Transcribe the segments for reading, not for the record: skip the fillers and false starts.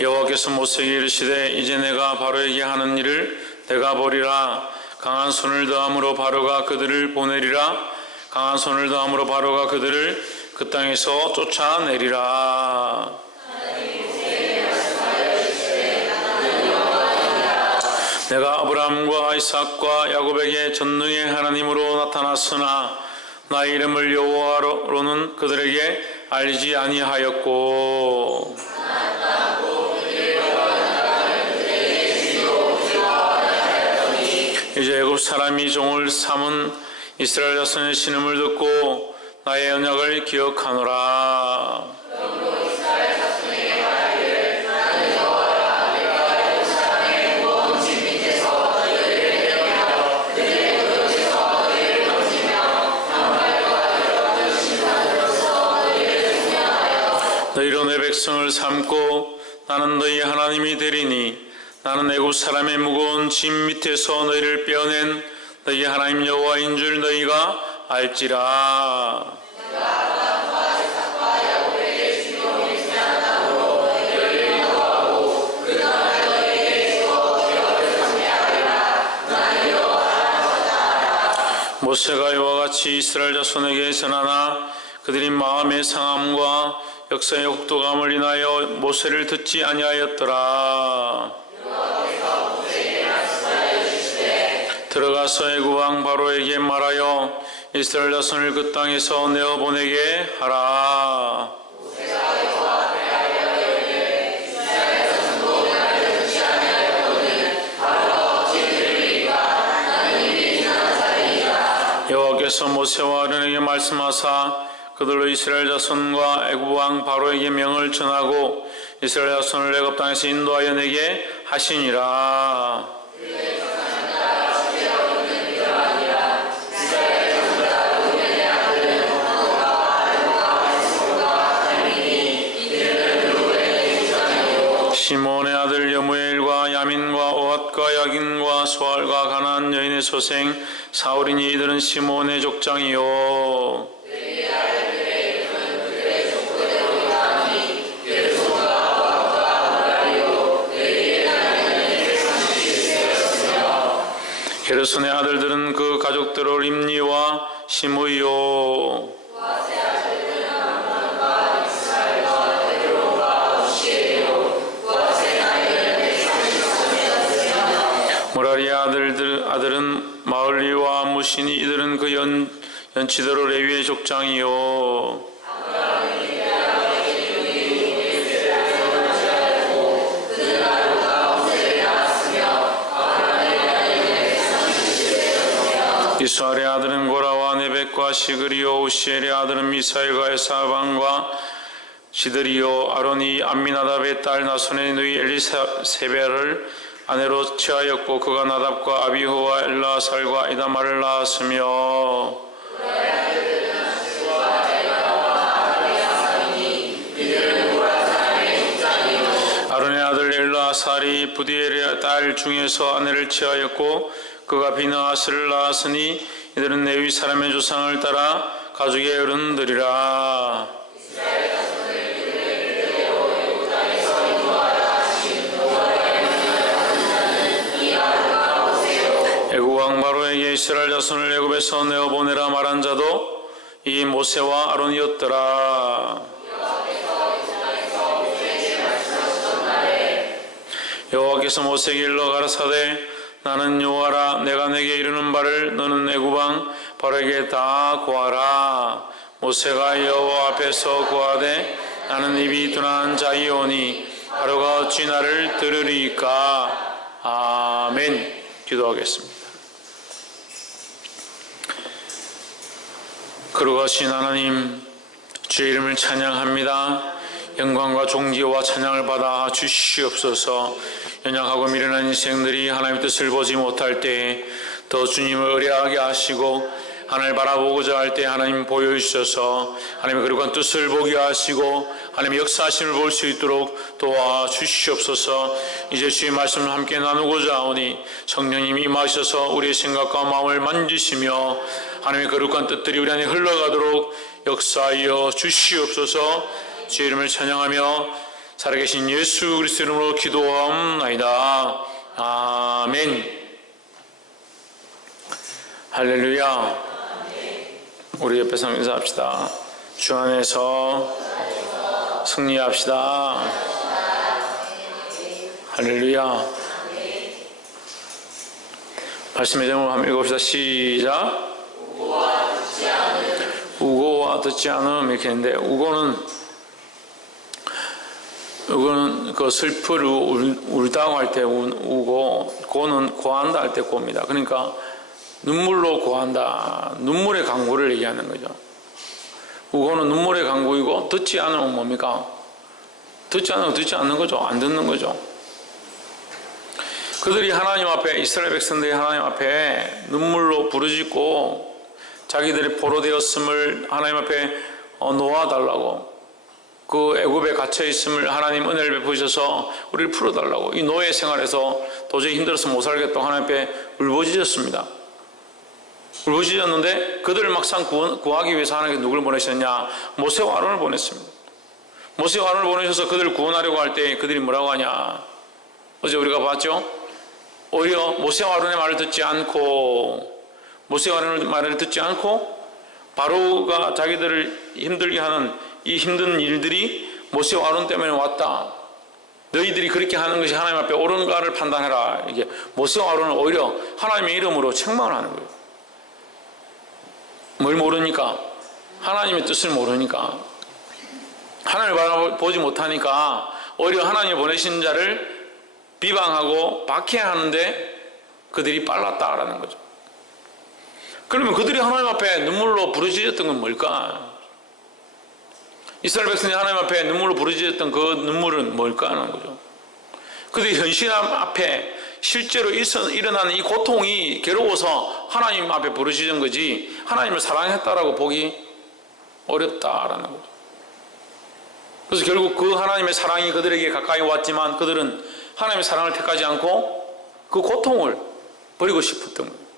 여호와께서 모세에게 이르시되 이제 내가 바로에게 하는 일을 내가 보리라. 강한 손을 더함으로 바로가 그들을 보내리라. 강한 손을 더함으로 바로가 그들을 그 땅에서 쫓아내리라. 내가 아브라함과 이삭과 야곱에게 전능의 하나님으로 나타났으나 나의 이름을 여호와로는 그들에게 알리지 아니하였고 이제 애굽 사람이 종을 삼은 이스라엘 자손의 신음을 듣고 나의 언약을 기억하노라. 너희로 내 백성을 삼고 나는 너희 하나님이 되리니 나는 애굽 사람의 무거운 짐 밑에서 너희를 빼어낸 너희 하나님 여호와인 줄 너희가 알지라. 모세가 이와 같이 이스라엘 자손에게 전하나 그들이 마음의 상함과 역사의 혹독함을 인하여 모세를 듣지 아니하였더라. 들어가서 애굽 왕 바로에게 말하여 이스라엘 자손을 그 땅에서 내어 보내게 하라. 여호와께서 모세와 아론에게 말씀하사 그들로 이스라엘 자손과 애굽 왕 바로에게 명을 전하고 이스라엘 자손을 애굽 땅에서 인도하여 내게 하시니라. 시몬의 아들 여무엘과 야민과 오핫과 야긴과 소알과 가나안 여인의 소생 사울이니 이들은 시몬의 족장이요. 게르손의 아들들은 그 가족대로 림니와 시므이요. 무라리의 아들은 마을리와 무시니 이들은 그 연치대로 레위의 족장이요. 이스라엘의 아들은 고라와 네벡과 시그리요. 우시엘의 아들은 미사엘과 에사반과 시드리요. 아론이 암미나답의 딸 나손의 누이 엘리세벨을 아내로 취하였고 그가 나답과 아비후와 엘라살과 이다말을 낳았으며 아론의 아들 엘라살이 부디엘의 딸 중에서 아내를 취하였고 그가 비느하스를 낳았으니 이들은 레위 사람의 조상을 따라 가족의 어른들이라. 애굽 왕 바로에게 이스라엘 자손을 애굽에서 내어 보내라 말한 자도 이 모세와 아론이었더라. 여호와께서 모세에게 일러 가라사대 나는 여호와라. 내가 내게 이르는 바를 너는 애굽 왕 바로에게 다 고하라. 모세가 여호와 앞에서 고하되 나는 입이 둔한 자이오니 바로가 어찌 나를 들으리까. 아멘. 기도하겠습니다. 거룩하신 하나님, 주의 이름을 찬양합니다. 영광과 존귀와 찬양을 받아 주시옵소서. 연약하고 미련한 인생들이 하나님의 뜻을 보지 못할 때에 더 주님을 의뢰하게 하시고 하나님을 바라보고자 할 때 하나님 보여주셔서 하나님의 거룩한 뜻을 보게 하시고 하나님의 역사하심을 볼 수 있도록 도와주시옵소서. 이제 주의 말씀을 함께 나누고자 하오니 성령님이 임하셔서 우리의 생각과 마음을 만지시며 하나님의 거룩한 뜻들이 우리 안에 흘러가도록 역사하여 주시옵소서. 주의 이름을 찬양하며 살아계신 예수 그리스도 이름으로 기도하옵나이다. 아멘. 할렐루야. 우리 옆에서 인사합시다. 주 안에서 승리합시다. 할렐루야. 말씀의 제목을 한번 읽읍시다. 시작. 우고와 듣지 않음 이렇게 했는데, 우고는 그 슬프를 울다고 할 때 우고, 고는 고한다 할 때 고입니다. 그러니까 눈물로 고한다, 눈물의 강구를 얘기하는 거죠. 우고는 눈물의 강구이고, 듣지 않으면 뭡니까? 듣지 않으면 듣지 않는 거죠. 안 듣는 거죠. 그들이 하나님 앞에, 이스라엘 백성들이 하나님 앞에 눈물로 부르짖고 자기들이 포로되었음을 하나님 앞에 놓아달라고, 그 애굽에 갇혀있음을 하나님 은혜를 베푸셔서 우리를 풀어달라고, 이 노예 생활에서 도저히 힘들어서 못 살겠다고 하나님 앞에 울부짖었습니다. 울부짖었는데 그들을 막상 구하기 위해서 하나님께 누굴 보내셨냐? 모세와 아론을 보냈습니다. 모세와 아론을 보내셔서 그들을 구원하려고 할 때 그들이 뭐라고 하냐? 어제 우리가 봤죠? 오히려 모세와 아론의 말을 듣지 않고, 모세와 아론의 말을 듣지 않고 바로가 자기들을 힘들게 하는 이 힘든 일들이 모세와 아론 때문에 왔다, 너희들이 그렇게 하는 것이 하나님 앞에 옳은가를 판단해라, 이게 모세와 아론은 오히려 하나님의 이름으로 책망을 하는 거예요. 뭘 모르니까? 하나님의 뜻을 모르니까, 하나님을 보지 못하니까 오히려 하나님이 보내신 자를 비방하고 박해하는데 그들이 빨랐다라는 거죠. 그러면 그들이 하나님 앞에 눈물로 부르짖었던 건 뭘까? 이스라엘 백성이 하나님 앞에 눈물로 부르짖었던 그 눈물은 뭘까 하는 거죠. 그들이 현실 앞에 실제로 일어나는 이 고통이 괴로워서 하나님 앞에 부르짖은 거지, 하나님을 사랑했다라고 보기 어렵다라는 거죠. 그래서 결국 그 하나님의 사랑이 그들에게 가까이 왔지만 그들은 하나님의 사랑을 택하지 않고 그 고통을 버리고 싶었던 거예요.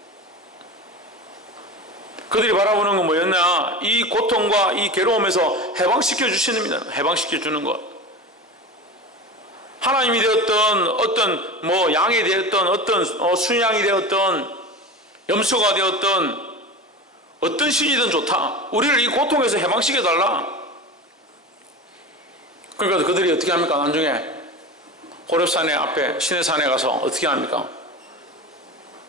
그들이 바라보는 건 뭐였냐? 이 고통과 이 괴로움에서 해방시켜 주시는 겁니다. 해방시켜 주는 것. 하나님이 되었던, 어떤 양이 되었던, 어떤 순양이 되었던, 염소가 되었던, 어떤 신이든 좋다. 우리를 이 고통에서 해방시켜 달라. 그러니까 그들이 어떻게 합니까? 나중에 호렙산에 앞에 시내산에 가서 어떻게 합니까?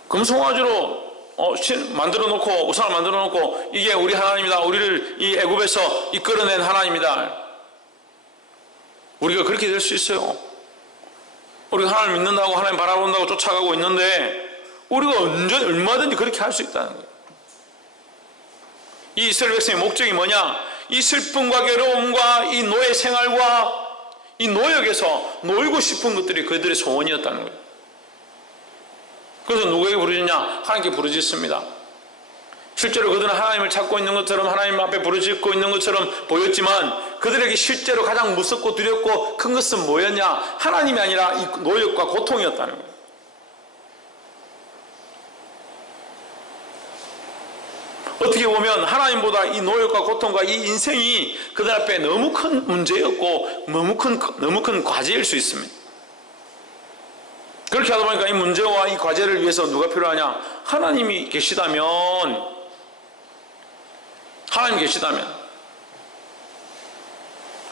금송아지로 만들어 놓고, 우상을 만들어 놓고, 이게 우리 하나님이다, 우리를 이 애굽에서 이끌어낸 하나님이다. 우리가 그렇게 될 수 있어요. 우리가 하나님을 믿는다고, 하나님 바라본다고 쫓아가고 있는데 우리가 얼마든지 그렇게 할 수 있다는 거예요. 이 이스라엘 백성의 목적이 뭐냐? 이 슬픔과 괴로움과 이 노예 생활과 이 노역에서 놀고 싶은 것들이 그들의 소원이었다는 거예요. 그래서 누구에게 부르짖냐? 하나님께 부르짖습니다. 실제로 그들은 하나님을 찾고 있는 것처럼, 하나님 앞에 부르짖고 있는 것처럼 보였지만 그들에게 실제로 가장 무섭고 두렵고 큰 것은 뭐였냐? 하나님이 아니라 이 노역과 고통이었다는 거예요. 어떻게 보면 하나님보다 이 노역과 고통과 이 인생이 그들 앞에 너무 큰 문제였고 너무 큰 과제일 수 있습니다. 그렇게 하다 보니까 이 문제와 이 과제를 위해서 누가 필요하냐? 하나님이 계시다면,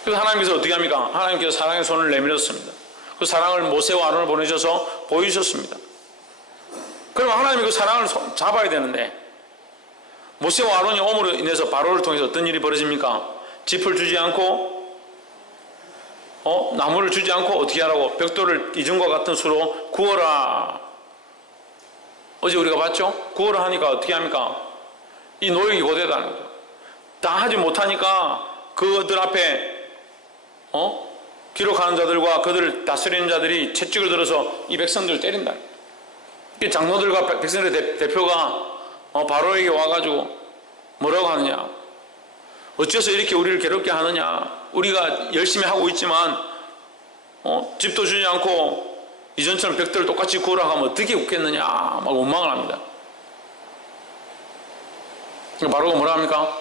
그래서 하나님께서 어떻게 합니까? 하나님께서 사랑의 손을 내밀었습니다. 그 사랑을 모세와 아론을 보내셔서 보여주셨습니다. 그럼 하나님이 그 사랑을 잡아야 되는데, 모세와 아론이 옴으로 인해서 바로를 통해서 어떤 일이 벌어집니까? 짚을 주지 않고 나무를 주지 않고 어떻게 하라고? 벽돌을 이전과 같은 수로 구워라. 어제 우리가 봤죠? 구워라 하니까 어떻게 합니까? 이 노역이 고되다는 거죠. 다 하지 못하니까 그들 앞에 기록하는 자들과 그들을 다스리는 자들이 채찍을 들어서 이 백성들을 때린다. 장로들과 백성들의 대표가 바로에게 와가지고 뭐라고 하느냐? 어째서 이렇게 우리를 괴롭게 하느냐? 우리가 열심히 하고 있지만 집도 주지 않고 이전처럼 벽돌을 똑같이 구우라고 하면 어떻게 웃겠느냐? 막 원망을 합니다. 바로가 뭐라 합니까?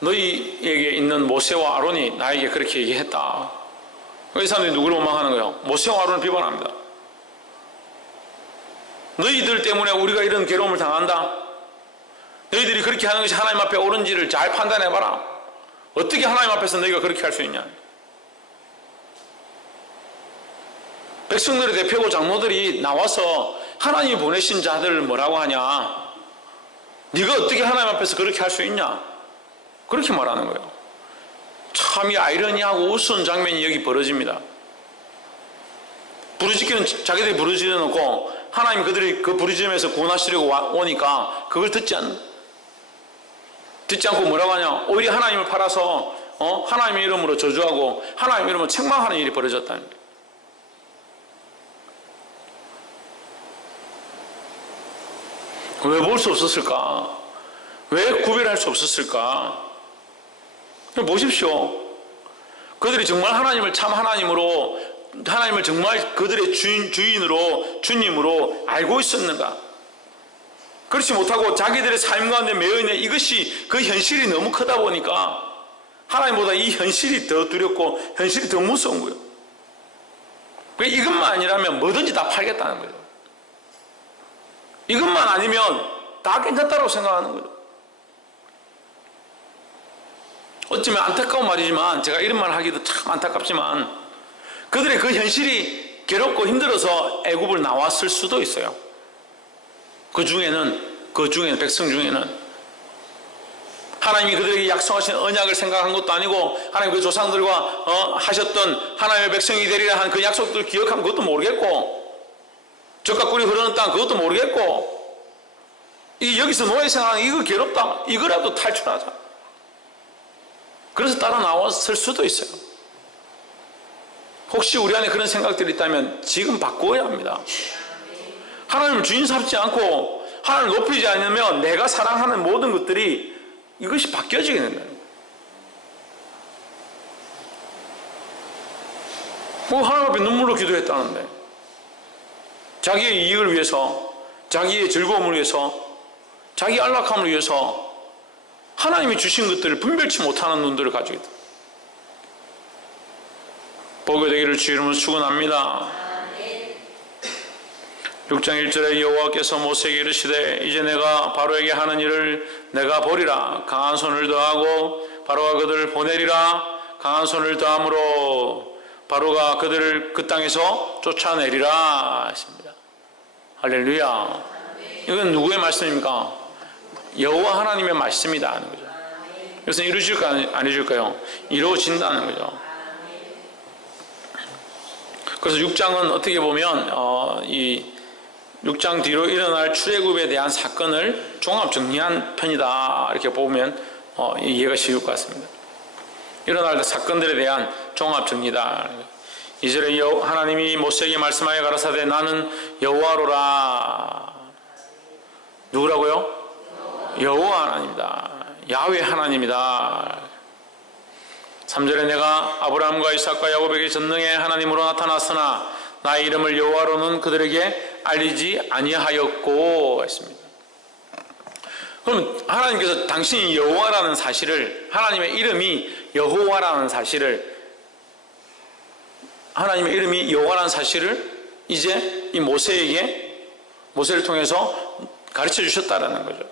너희에게 있는 모세와 아론이 나에게 그렇게 얘기했다. 이 사람들이 누구를 원망하는 거예요? 모세와 아론을 비판합니다. 너희들 때문에 우리가 이런 괴로움을 당한다. 너희들이 그렇게 하는 것이 하나님 앞에 옳은지를 잘 판단해봐라. 어떻게 하나님 앞에서 너희가 그렇게 할 수 있냐. 백성들의 대표고 장로들이 나와서 하나님이 보내신 자들을 뭐라고 하냐. 네가 어떻게 하나님 앞에서 그렇게 할 수 있냐. 그렇게 말하는 거예요. 참 이 아이러니하고 우스운 장면이 여기 벌어집니다. 부르짖기는 자기들이 부르짖어 놓고 하나님 그들이 그 부르짖음에서 구원하시려고 오니까 그걸 듣지 않고 뭐라고 하냐. 오히려 하나님을 팔아서 하나님의 이름으로 저주하고 하나님의 이름으로 책망하는 일이 벌어졌다는 거예요. 왜 볼 수 없었을까? 왜 구별할 수 없었을까? 보십시오. 그들이 정말 하나님을 참 하나님으로, 하나님을 정말 그들의 주인으로, 주님으로 알고 있었는가? 그렇지 못하고 자기들의 삶 가운데 매여있는 이것이 그 현실이 너무 크다 보니까 하나님보다 이 현실이 더 두렵고 현실이 더 무서운 거예요. 이것만 아니라면 뭐든지 다 팔겠다는 거예요. 이것만 아니면 다 괜찮다고 생각하는 거예요. 어쩌면 안타까운 말이지만 제가 이런 말 하기도 참 안타깝지만 그들의 그 현실이 괴롭고 힘들어서 애굽을 나왔을 수도 있어요. 그 중에는 백성 중에는 하나님이 그들에게 약속하신 언약을 생각한 것도 아니고 하나님 그 조상들과 하셨던 하나님의 백성이 되리라 한 그 약속들을 기억한 것도 모르겠고 젖과 꿀이 흐르는 땅 그것도 모르겠고 여기서 노예 생활하는 이거 괴롭다. 이거라도 탈출하자. 그래서 따라 나왔을 수도 있어요. 혹시 우리 안에 그런 생각들이 있다면 지금 바꾸어야 합니다. 하나님을 주인 삼지 않고 하나님을 높이지 않으면 내가 사랑하는 모든 것들이 이것이 바뀌어지게 된다. 하나님 앞에 눈물로 기도했다는데 자기의 이익을 위해서 자기의 즐거움을 위해서 자기 안락함을 위해서 하나님이 주신 것들을 분별치 못하는 눈들을 가지게 됩니다. 보게 되기를 주 이름으로 축원합니다. 6장 1절에 여호와께서 모세에게 이르시되 이제 내가 바로에게 하는 일을 내가 보리라. 강한 손을 더하고 바로가 그들을 보내리라. 강한 손을 더함으로 바로가 그들을 그 땅에서 쫓아내리라 했습니다. 할렐루야. 이건 누구의 말씀입니까? 여호와 하나님의 말씀이다 하는 거죠. 그래서 이루어질까 안 이루어질까요? 이루어진다는 거죠. 그래서 6장은 어떻게 보면 이 6장 뒤로 일어날 출애굽에 대한 사건을 종합 정리한 편이다 이렇게 보면 이해가 쉬울 것 같습니다. 일어날 사건들에 대한 종합 정리다. 2절에 하나님이 모세에게 말씀하여 가라사대 나는 여호와로라. 누구라고요? 여호와 하나님이다. 야훼 하나님이다. 3절에 내가 아브라함과 이삭과 야곱에게 전능의 하나님으로 나타났으나 나의 이름을 여호와로는 그들에게 알리지 아니하였고 했습니다. 그럼 하나님께서 당신이 여호와라는 사실을, 하나님의 이름이 여호와라는 사실을, 하나님의 이름이 여호와라는 사실을 이제 이 모세를 통해서 가르쳐 주셨다라는 거죠.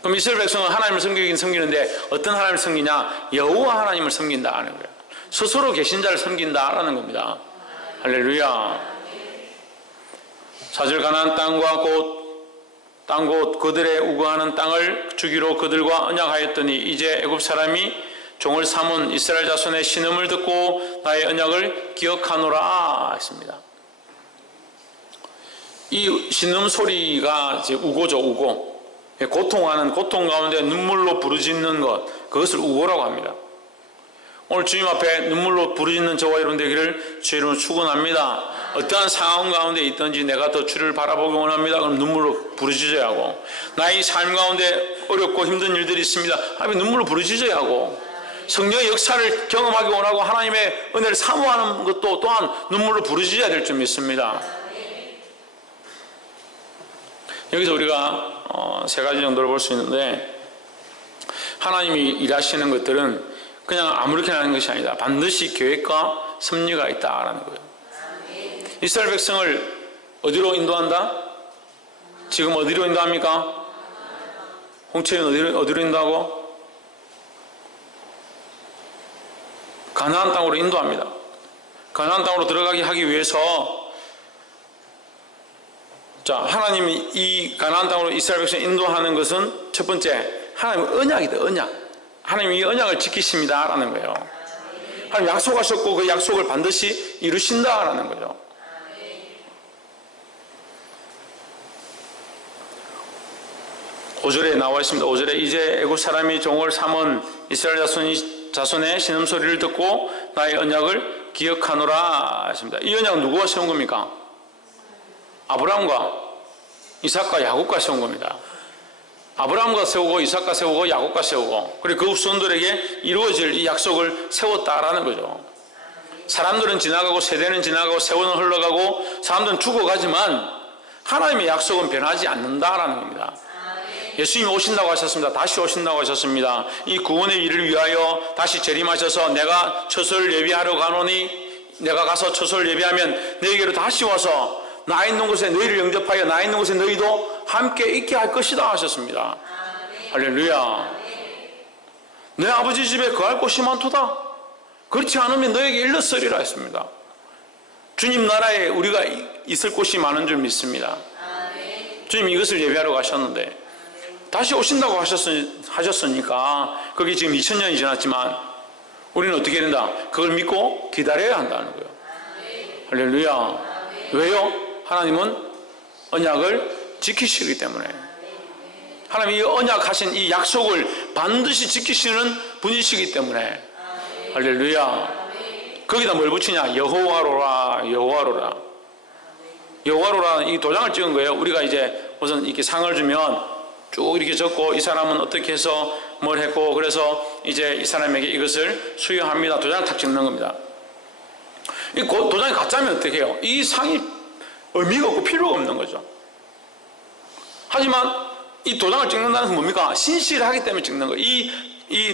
그럼 이스라엘 백성은 하나님을 섬기긴 섬기는데 어떤 하나님을 섬기냐? 여호와 하나님을 섬긴다는 거예요. 스스로 계신 자를 섬긴다라는 겁니다. 할렐루야. 4절 가나안 땅과 곧 그들의 우거하는 땅을 주기로 그들과 언약하였더니 이제 애굽 사람이 종을 삼은 이스라엘 자손의 신음을 듣고 나의 언약을 기억하노라 했습니다. 이 신음 소리가 이제 우고죠. 우고. 고통하는 고통 가운데 눈물로 부르짖는 것, 그것을 우고라고 합니다. 오늘 주님 앞에 눈물로 부르짖는 저와 여러분 되기를 주의 이름으로 축원합니다. 어떠한 상황 가운데 있든지 내가 더 주를 바라보기 원합니다. 그럼 눈물로 부르짖어야 하고, 나의 삶 가운데 어렵고 힘든 일들이 있습니다. 하나님 눈물로 부르짖어야 하고, 성령의 역사를 경험하기 원하고 하나님의 은혜를 사모하는 것도 또한 눈물로 부르짖어야 될 줄 믿습니다. 여기서 우리가 세 가지 정도를 볼 수 있는데, 하나님이 일하시는 것들은 그냥 아무렇게나 하는 것이 아니다. 반드시 계획과 섭리가 있다라는 거예요. 이스라엘 백성을 어디로 인도한다? 지금 어디로 인도합니까? 홍철이는 어디로 인도하고? 가나안 땅으로 인도합니다. 가나안 땅으로 들어가게 하기 위해서 자, 하나님이 이 가나안 땅으로 이스라엘 백성 인도하는 것은 첫 번째, 하나님의 언약이다. 언약. 하나님이 이 언약을 지키십니다라는 거예요. 하나님 약속하셨고 그 약속을 반드시 이루신다라는 거죠. 5절에 나와 있습니다. 5절에 이제 애굽 사람이 종을 삼은 이스라엘 자손의 신음소리를 듣고 나의 언약을 기억하노라 했습니다. 이 언약은 누구가 세운 겁니까? 아브라함과 이삭과 야곱과 세운 겁니다. 아브라함과 세우고 이삭과 세우고 야곱과 세우고 그리고 그 후손들에게 이루어질 이 약속을 세웠다라는 거죠. 사람들은 지나가고 세대는 지나가고 세월은 흘러가고 사람들은 죽어가지만 하나님의 약속은 변하지 않는다라는 겁니다. 예수님이 오신다고 하셨습니다. 다시 오신다고 하셨습니다. 이 구원의 일을 위하여 다시 재림하셔서 내가 처소를 예비하러 가노니 내가 가서 처소를 예비하면 너희에게로 다시 와서 나 있는 곳에 너희를 영접하여 나 있는 곳에 너희도 함께 있게 할 것이다 하셨습니다. 할렐루야. 내 아버지 집에 거할 곳이 많도다. 그렇지 않으면 너에게 일렀으리라 했습니다. 주님 나라에 우리가 있을 곳이 많은 줄 믿습니다. 주님 이것을 예비하러 가셨는데 다시 오신다고 하셨으니까 그게 지금 2000년이 지났지만 우리는 어떻게 해야 된다? 그걸 믿고 기다려야 한다는 거예요. 할렐루야. 왜요? 하나님은 언약을 지키시기 때문에 하나님이 언약하신 이 약속을 반드시 지키시는 분이시기 때문에 할렐루야. 거기다 뭘 붙이냐? 여호와로라. 여호와로라. 여호와로라. 이 도장을 찍은 거예요. 우리가 이제 우선 이렇게 상을 주면 쭉 이렇게 적고 이 사람은 어떻게 해서 뭘 했고 그래서 이제 이 사람에게 이것을 수여합니다. 도장을 탁 찍는 겁니다. 이 도장이 가짜면 어떻게 해요? 이 상이 의미가 없고 필요가 없는 거죠. 하지만 이 도장을 찍는다는 것은 뭡니까? 신실을 하기 때문에 찍는 거예요.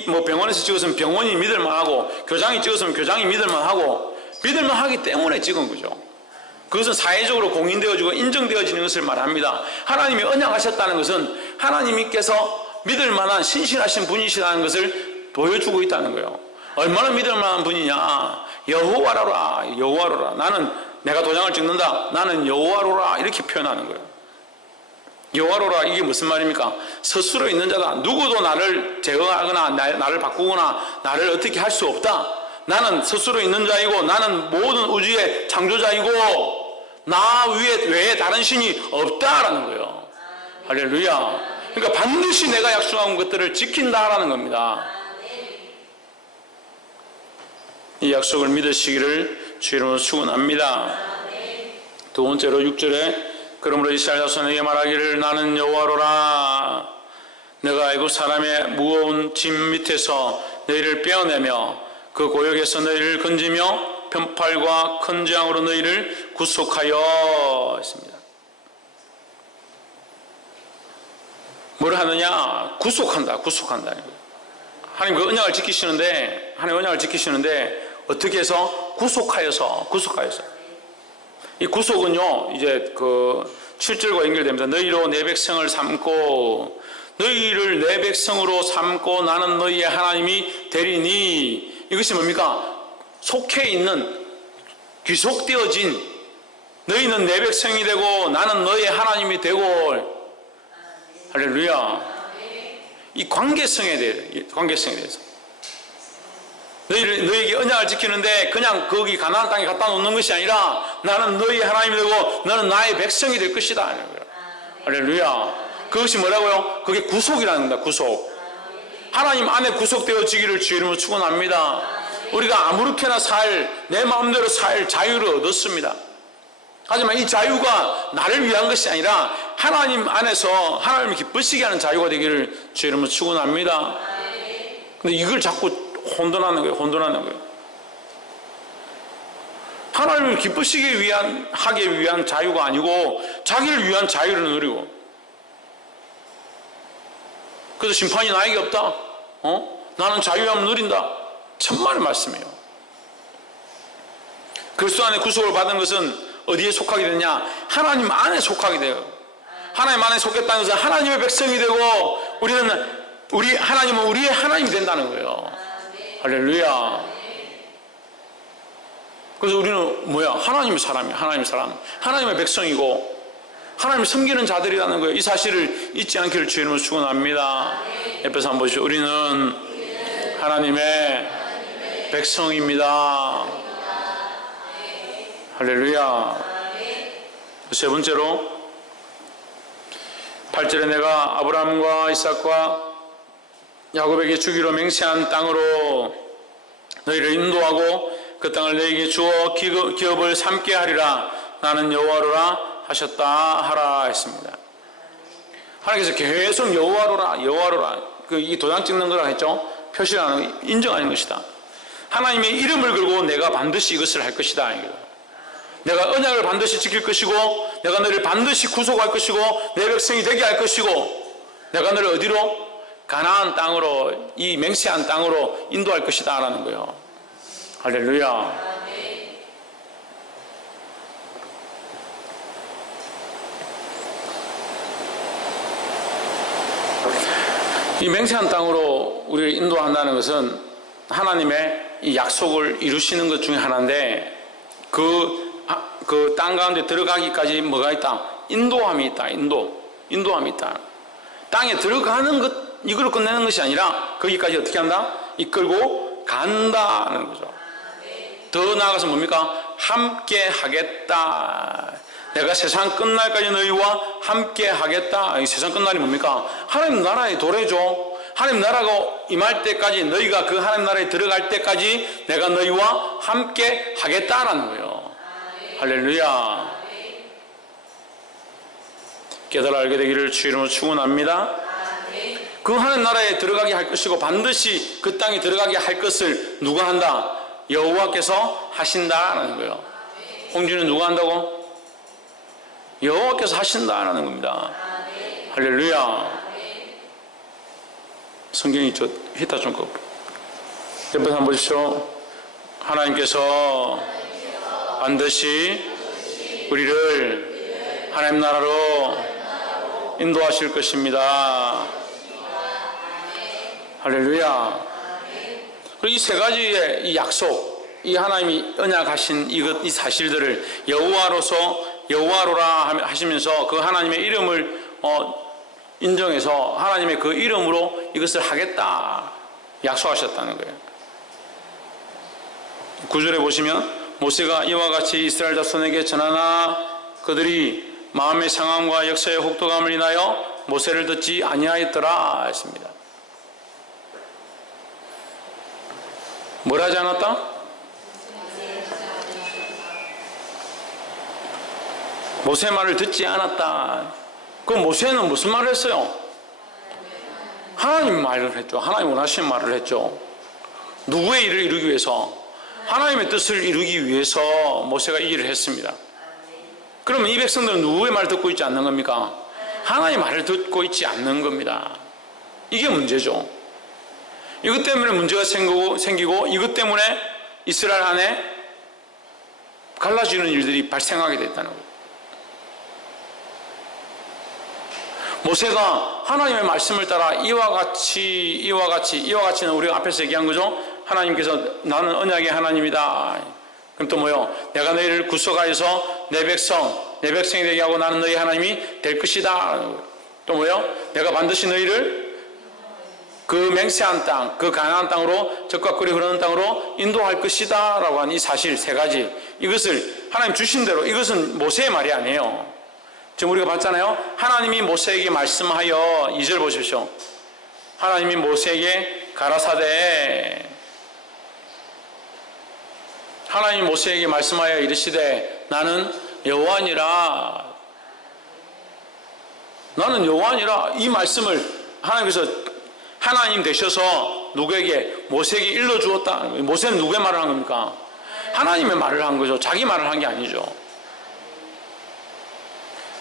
뭐 병원에서 찍었으면 병원이 믿을만하고 교장이 찍었으면 교장이 믿을만하고 믿을만하기 때문에 찍은 거죠. 그것은 사회적으로 공인되어지고 인정되어지는 것을 말합니다. 하나님이 언약하셨다는 것은 하나님께서 믿을만한 신실하신 분이시라는 것을 보여주고 있다는 거예요. 얼마나 믿을만한 분이냐? 여호와로라. 여호와로라. 나는 내가 도장을 찍는다. 나는 여호와로라. 이렇게 표현하는 거예요. 여호와로라. 이게 무슨 말입니까? 스스로 있는 자다. 누구도 나를 제어하거나 나를 바꾸거나 나를 어떻게 할 수 없다. 나는 스스로 있는 자이고 나는 모든 우주의 창조자이고 나 외에 다른 신이 없다라는 거예요. 할렐루야. 그러니까 반드시 내가 약속한 것들을 지킨다라는 겁니다. 이 약속을 믿으시기를 주 이름으로 축원합니다. 두 번째로 6절에 그러므로 이스라엘 자손에게 말하기를 나는 여호와로라. 내가 애굽 사람의 무거운 짐 밑에서 너희를 빼어내며 그 고역에서 너희를 건지며 편팔과 큰 재앙으로 너희를 구속하여 했습니다. 뭘 하느냐? 구속한다. 하나님 그 언약을 지키시는데 어떻게 해서? 구속하여서. 이 구속은요, 이제 그 7절과 연결됩니다. 너희로 내 백성을 삼고 너희를 내 백성으로 삼고 나는 너희의 하나님이 되리니. 이것이 뭡니까? 속해 있는, 귀속되어진, 너희는 내 백성이 되고 나는 너희의 하나님이 되고. 할렐루야. 이 관계성에 대해서 너희에게 언약을 지키는데 그냥 거기 가나안 땅에 갖다 놓는 것이 아니라 나는 너희의 하나님이 되고 너는 나의 백성이 될 것이다. 할렐루야. 그것이 뭐라고요? 그게 구속이라는 겁니다. 구속. 하나님 안에 구속되어지기를 주 이름으로 축원합니다. 우리가 아무렇게나 내 마음대로 살 자유를 얻었습니다. 하지만 이 자유가 나를 위한 것이 아니라 하나님 안에서 하나님을 기쁘시게 하는 자유가 되기를 주 이름으로 축원합니다. 근데 이걸 자꾸 혼돈하는 거예요. 하나님을 기쁘시게 하기 위한 자유가 아니고 자기를 위한 자유를 누리고, 그래서 심판이 나에게 없다. 나는 자유함을 누린다. 천만의 말씀이에요. 그리스도 안에 구속을 받은 것은 어디에 속하게 되냐? 하나님 안에 속하게 돼요. 하나님 안에 속했다는 것은 하나님의 백성이 되고 하나님은 우리의 하나님이 된다는 거예요. 할렐루야. 그래서 우리는 뭐야? 하나님의 사람이야. 하나님의 사람. 하나님의 백성이고 하나님을 섬기는 자들이라는 거예요. 이 사실을 잊지 않기를 주의 이름으로 축원합니다. 옆에서 한번 보시죠. 우리는 하나님의 백성입니다. 할렐루야. 세 번째로 8절에 내가 아브라함과 이삭과 야곱에게 주기로 맹세한 땅으로 너희를 인도하고 그 땅을 너희에게 주어 기업을 삼게 하리라. 나는 여호와로라 하셨다 하라 했습니다. 하나님께서 계속 여호와로라 이 도장 찍는 거라 했죠. 표시하는 인정하는 것이다. 하나님의 이름을 걸고 내가 반드시 이것을 할 것이다. 내가 언약을 반드시 지킬 것이고 내가 너를 반드시 구속할 것이고 내 백성이 되게 할 것이고 내가 너를 어디로? 가나안 땅으로, 이 맹세한 땅으로 인도할 것이다 라는 거예요. 할렐루야. 이 맹세한 땅으로 우리를 인도한다는 것은 하나님의 이 약속을 이루시는 것 중에 하나인데 그 땅 가운데 들어가기까지 뭐가 있다? 인도함이 있다. 인도함이 있다. 땅에 들어가는 것, 이걸 끝내는 것이 아니라 거기까지 어떻게 한다? 이끌고 간다는 거죠. 더 나아가서 뭡니까? 함께 하겠다. 내가 세상 끝날까지 너희와 함께 하겠다. 이 세상 끝날이 뭡니까? 하나님 나라의 도래죠. 하나님 나라가 임할 때까지, 너희가 그 하나님 나라에 들어갈 때까지 내가 너희와 함께 하겠다라는 거예요. 할렐루야. 깨달아 알게 되기를 주의 이름으로 축원합니다. 그 하나님 나라에 들어가게 할 것이고 반드시 그 땅에 들어가게 할 것을 누가 한다? 여호와께서 하신다라는 거예요. 홍주는 누가 한다고? 여호와께서 하신다라는 겁니다. 할렐루야. 성경이 저 히타 좀 끄고 옆에서 한번 보십시오. 하나님께서 반드시 우리를 하나님 나라로 인도하실 것입니다. 할렐루야. 그리고 이 세 가지의 이 약속, 이 하나님이 언약하신 이 사실들을 여호와로라 하시면서 그 하나님의 이름을 인정해서 하나님의 그 이름으로 이것을 하겠다 약속하셨다는 거예요. 9절에 보시면 모세가 이와 같이 이스라엘 자손에게 전하나 그들이 마음의 상함과 역사의 혹독함을 인하여 모세를 듣지 아니하였더라 했습니다. 뭘 하지 않았다? 모세 말을 듣지 않았다. 그럼 모세는 무슨 말을 했어요? 하나님 말을 했죠. 하나님 원하시는 말을 했죠. 누구의 일을 이루기 위해서? 하나님의 뜻을 이루기 위해서 모세가 이 일을 했습니다. 그러면 이 백성들은 누구의 말을 듣고 있지 않는 겁니까? 하나님의 말을 듣고 있지 않는 겁니다. 이게 문제죠. 이것 때문에 문제가 생기고 이것 때문에 이스라엘 안에 갈라지는 일들이 발생하게 됐다는 거예요. 모세가 하나님의 말씀을 따라 이와 같이는 우리가 앞에서 얘기한 거죠. 하나님께서 나는 언약의 하나님이다. 그럼 또 뭐요? 내가 너희를 구속하여서 내 백성이 되게 하고 나는 너희 하나님이 될 것이다. 또 뭐요? 내가 반드시 너희를 그 맹세한 땅, 그 가나안 땅으로 적과 꿀이 흐르는 땅으로 인도할 것이다 라고 한 이 사실 세 가지, 이것을 하나님 주신 대로, 이것은 모세의 말이 아니에요. 지금 우리가 봤잖아요. 하나님이 모세에게 말씀하여 2절 보십시오. 하나님이 모세에게 가라사대, 하나님이 모세에게 말씀하여 이르시되 나는 여호와니라. 나는 여호와니라. 이 말씀을 하나님께서 하나님 되셔서 누구에게? 모세에게 일러주었다. 모세는 누구의 말을 한 겁니까? 하나님의 말을 한 거죠. 자기 말을 한 게 아니죠.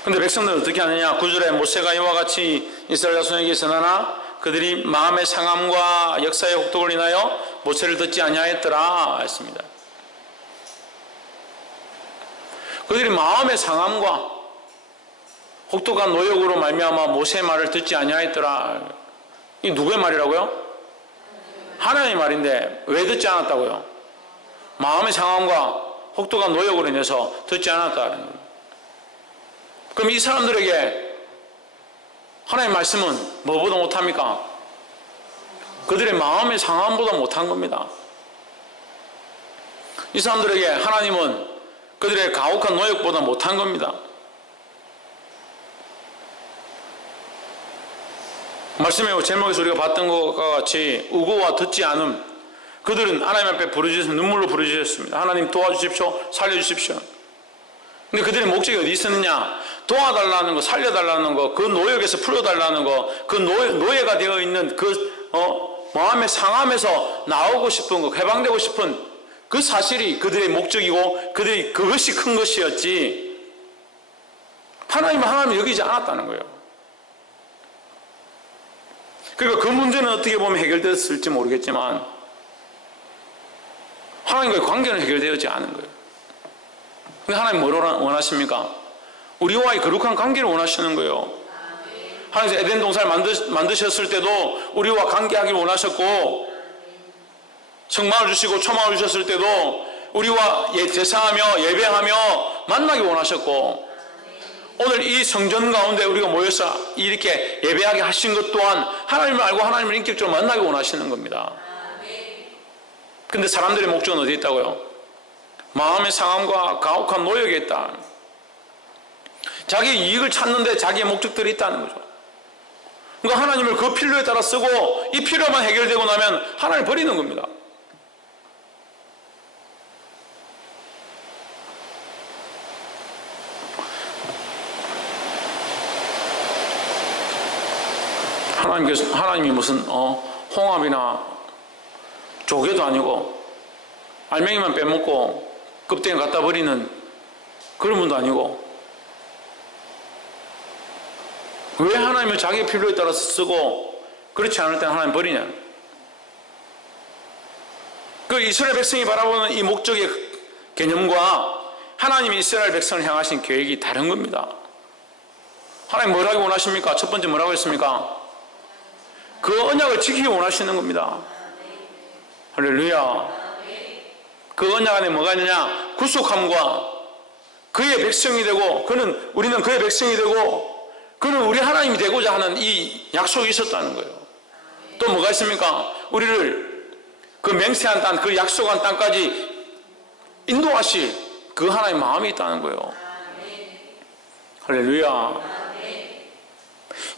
근데 백성들은 어떻게 하느냐? 9절에 모세가 이와 같이 이스라엘 자손에게 전하나 그들이 마음의 상함과 역사의 혹독을 인하여 모세를 듣지 아니하였더라 했습니다. 그들이 마음의 상함과 혹독한 노역으로 말미암아 모세의 말을 듣지 아니하였더라. 이 누구의 말이라고요? 하나님의 말인데 왜 듣지 않았다고요? 마음의 상함과 혹독한 노역으로 인해서 듣지 않았다는 거예요. 그럼 이 사람들에게 하나님의 말씀은 뭐보다 못합니까? 그들의 마음의 상함보다 못한 겁니다. 이 사람들에게 하나님은 그들의 가혹한 노역보다 못한 겁니다. 말씀의 제목에서 우리가 봤던 것과 같이 우고와 듣지 않음, 그들은 하나님 앞에 부르짖으면서 눈물로 부르짖었습니다. 하나님 도와주십시오, 살려주십시오. 근데 그들의 목적이 어디 있었느냐? 도와달라는 거, 살려달라는 거, 그 노역에서 풀어달라는 거, 그 노예가 되어 있는 그 마음의 상함에서 나오고 싶은 거, 해방되고 싶은 그 사실이 그들의 목적이고 그들이 그것이 큰 것이었지, 하나님은 하나님을 여기지 않았다는 거예요. 그러니까 그 문제는 어떻게 보면 해결됐을지 모르겠지만 하나님과의 관계는 해결되지 않은 거예요. 근데 하나님 뭘 원하십니까? 우리와의 거룩한 관계를 원하시는 거예요. 하나님께서 에덴 동산을 만드셨을 때도 우리와 관계하기를 원하셨고, 성막을 주시고 초막을 주셨을 때도 우리와 제사하며 예배하며 만나기 원하셨고, 오늘 이 성전 가운데 우리가 모여서 이렇게 예배하게 하신 것 또한 하나님을 알고 하나님을 인격적으로 만나기 원하시는 겁니다. 근데 사람들의 목적은 어디에 있다고요? 마음의 상함과 가혹한 노역에 있다. 자기 이익을 찾는데 자기의 목적들이 있다는 거죠. 그러니까 하나님을 그 필요에 따라 쓰고 이 필요만 해결되고 나면 하나님을 버리는 겁니다. 하나님이 무슨 홍합이나 조개도 아니고 알맹이만 빼먹고 껍데기 갖다 버리는 그런 분도 아니고, 왜 하나님을 자기의 필요에 따라서 쓰고 그렇지 않을 때는 하나님 버리냐? 그 이스라엘 백성이 바라보는 이 목적의 개념과 하나님이 이스라엘 백성을 향하신 계획이 다른 겁니다. 하나님 뭘 하기 원하십니까? 첫 번째 뭐라고 했습니까? 그 언약을 지키기 원하시는 겁니다. 할렐루야. 그 언약 안에 뭐가 있느냐? 구속함과 그의 백성이 되고, 우리는 그의 백성이 되고, 그는 우리 하나님이 되고자 하는 이 약속이 있었다는 거예요. 또 뭐가 있습니까? 우리를 그 맹세한 땅, 그 약속한 땅까지 인도하실 그 하나님의 마음이 있다는 거예요. 할렐루야.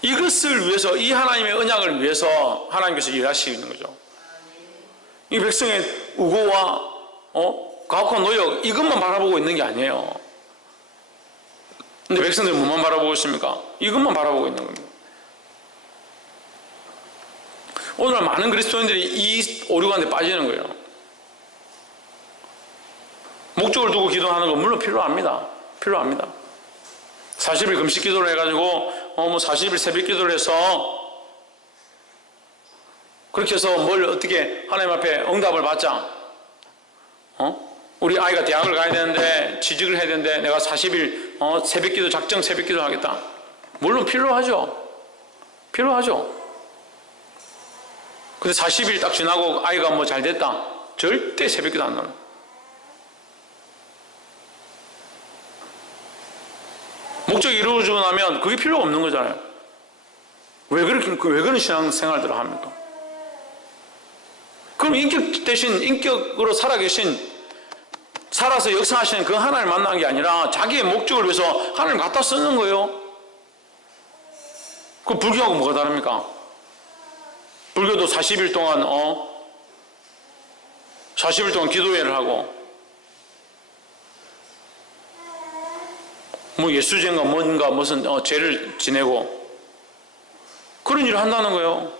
이것을 위해서, 이 하나님의 언약을 위해서 하나님께서 일하시는 거죠. 이 백성의 우고와 가혹한 노역, 이것만 바라보고 있는 게 아니에요. 근데 백성들은 뭐만 바라보고 있습니까? 이것만 바라보고 있는 겁니다. 오늘 많은 그리스도인들이 이 오류관에 빠지는 거예요. 목적을 두고 기도하는 건 물론 필요합니다. 40일 금식 기도를 해가지고 40일 새벽 기도를 해서 그렇게 해서 뭘 어떻게 하나님 앞에 응답을 받자. 우리 아이가 대학을 가야 되는데, 취직을 해야 되는데 내가 40일 새벽 기도, 작정 새벽 기도 하겠다. 물론 필요하죠. 근데 40일 딱 지나고 아이가 뭐 잘 됐다. 절대 새벽 기도 안 나와요. 목적이 이루어지고 나면 그게 필요가 없는 거잖아요. 왜 그런 신앙생활들을 합니까? 그럼 인격 대신 인격으로 살아서 역사하시는 그 하나님을 만난 게 아니라 자기의 목적을 위해서 하나님을 갖다 쓰는 거예요. 그 불교하고 뭐가 다릅니까? 불교도 40일 동안 40일 동안 기도회를 하고 뭐 예수제인가 뭔가 무슨 죄를 지내고 그런 일을 한다는 거예요.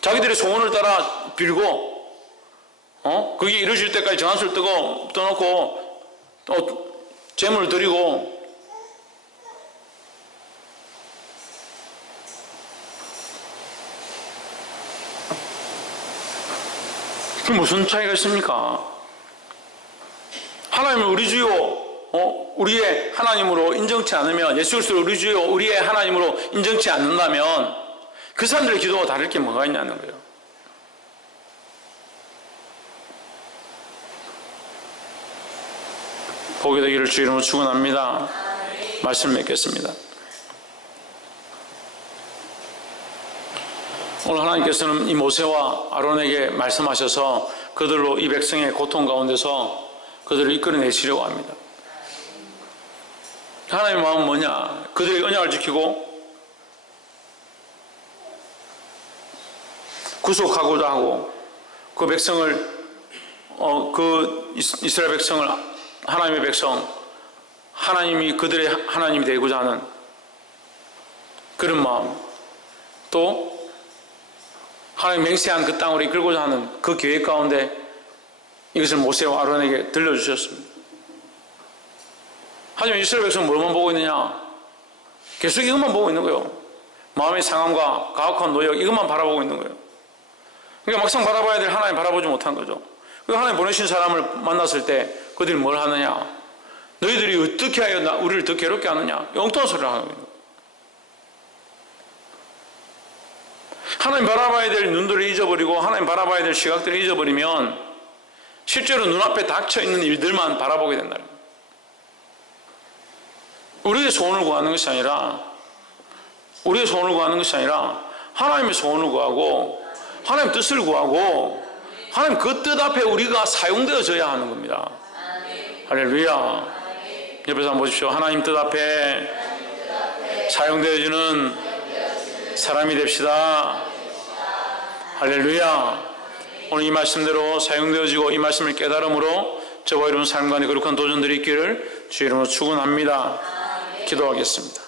자기들의 소원을 따라 빌고 그게 이루어질 때까지 전화수를 떠놓고 재물을 드리고, 그 무슨 차이가 있습니까? 하나님을 우리 주요 우리의 하나님으로 인정치 않으면, 예수 그리스도를 우리 주요 우리의 하나님으로 인정치 않는다면 그 사람들의 기도가 다를 게 뭐가 있냐는 거예요. 복이 되기를 주 이름으로 축원합니다. 말씀 맺겠습니다. 오늘 하나님께서는 이 모세와 아론에게 말씀하셔서 그들로 이 백성의 고통 가운데서 그들을 이끌어내시려고 합니다. 하나님의 마음은 뭐냐? 그들의 언약을 지키고 구속하고자 하고 그 백성을 그 이스라엘 백성을, 하나님의 백성, 하나님이 그들의 하나님이 되고자 하는 그런 마음, 또 하나님 맹세한 그 땅으로 이끌고자 하는 그 계획 가운데 이것을 모세와 아론에게 들려주셨습니다. 하지만 이스라엘 백성은 뭐만 보고 있느냐? 계속 이것만 보고 있는 거예요. 마음의 상함과 가혹한 노역, 이것만 바라보고 있는 거예요. 그러니까 막상 바라봐야 될 하나님 바라보지 못한 거죠. 하나님 보내신 사람을 만났을 때 그들이 뭘 하느냐? 너희들이 어떻게 하여 우리를 더 괴롭게 하느냐? 엉뚱한 소리를 하는 거예요. 하나님 바라봐야 될 눈들을 잊어버리고 하나님 바라봐야 될 시각들을 잊어버리면 실제로 눈앞에 닥쳐있는 일들만 바라보게 된다. 우리의 소원을 구하는 것이 아니라 하나님의 소원을 구하고 하나님 뜻을 구하고 하나님 그 뜻 앞에 우리가 사용되어져야 하는 겁니다. 할렐루야. 옆에서 한번 보십시오. 하나님 뜻 앞에 사용되어지는 사람이 됩시다. 할렐루야. 오늘 이 말씀대로 사용되어지고 이 말씀을 깨달음으로 저와 여러분 삶 가운데 거룩한 도전들이 있기를 주 이름으로 축원합니다. 기도하겠습니다.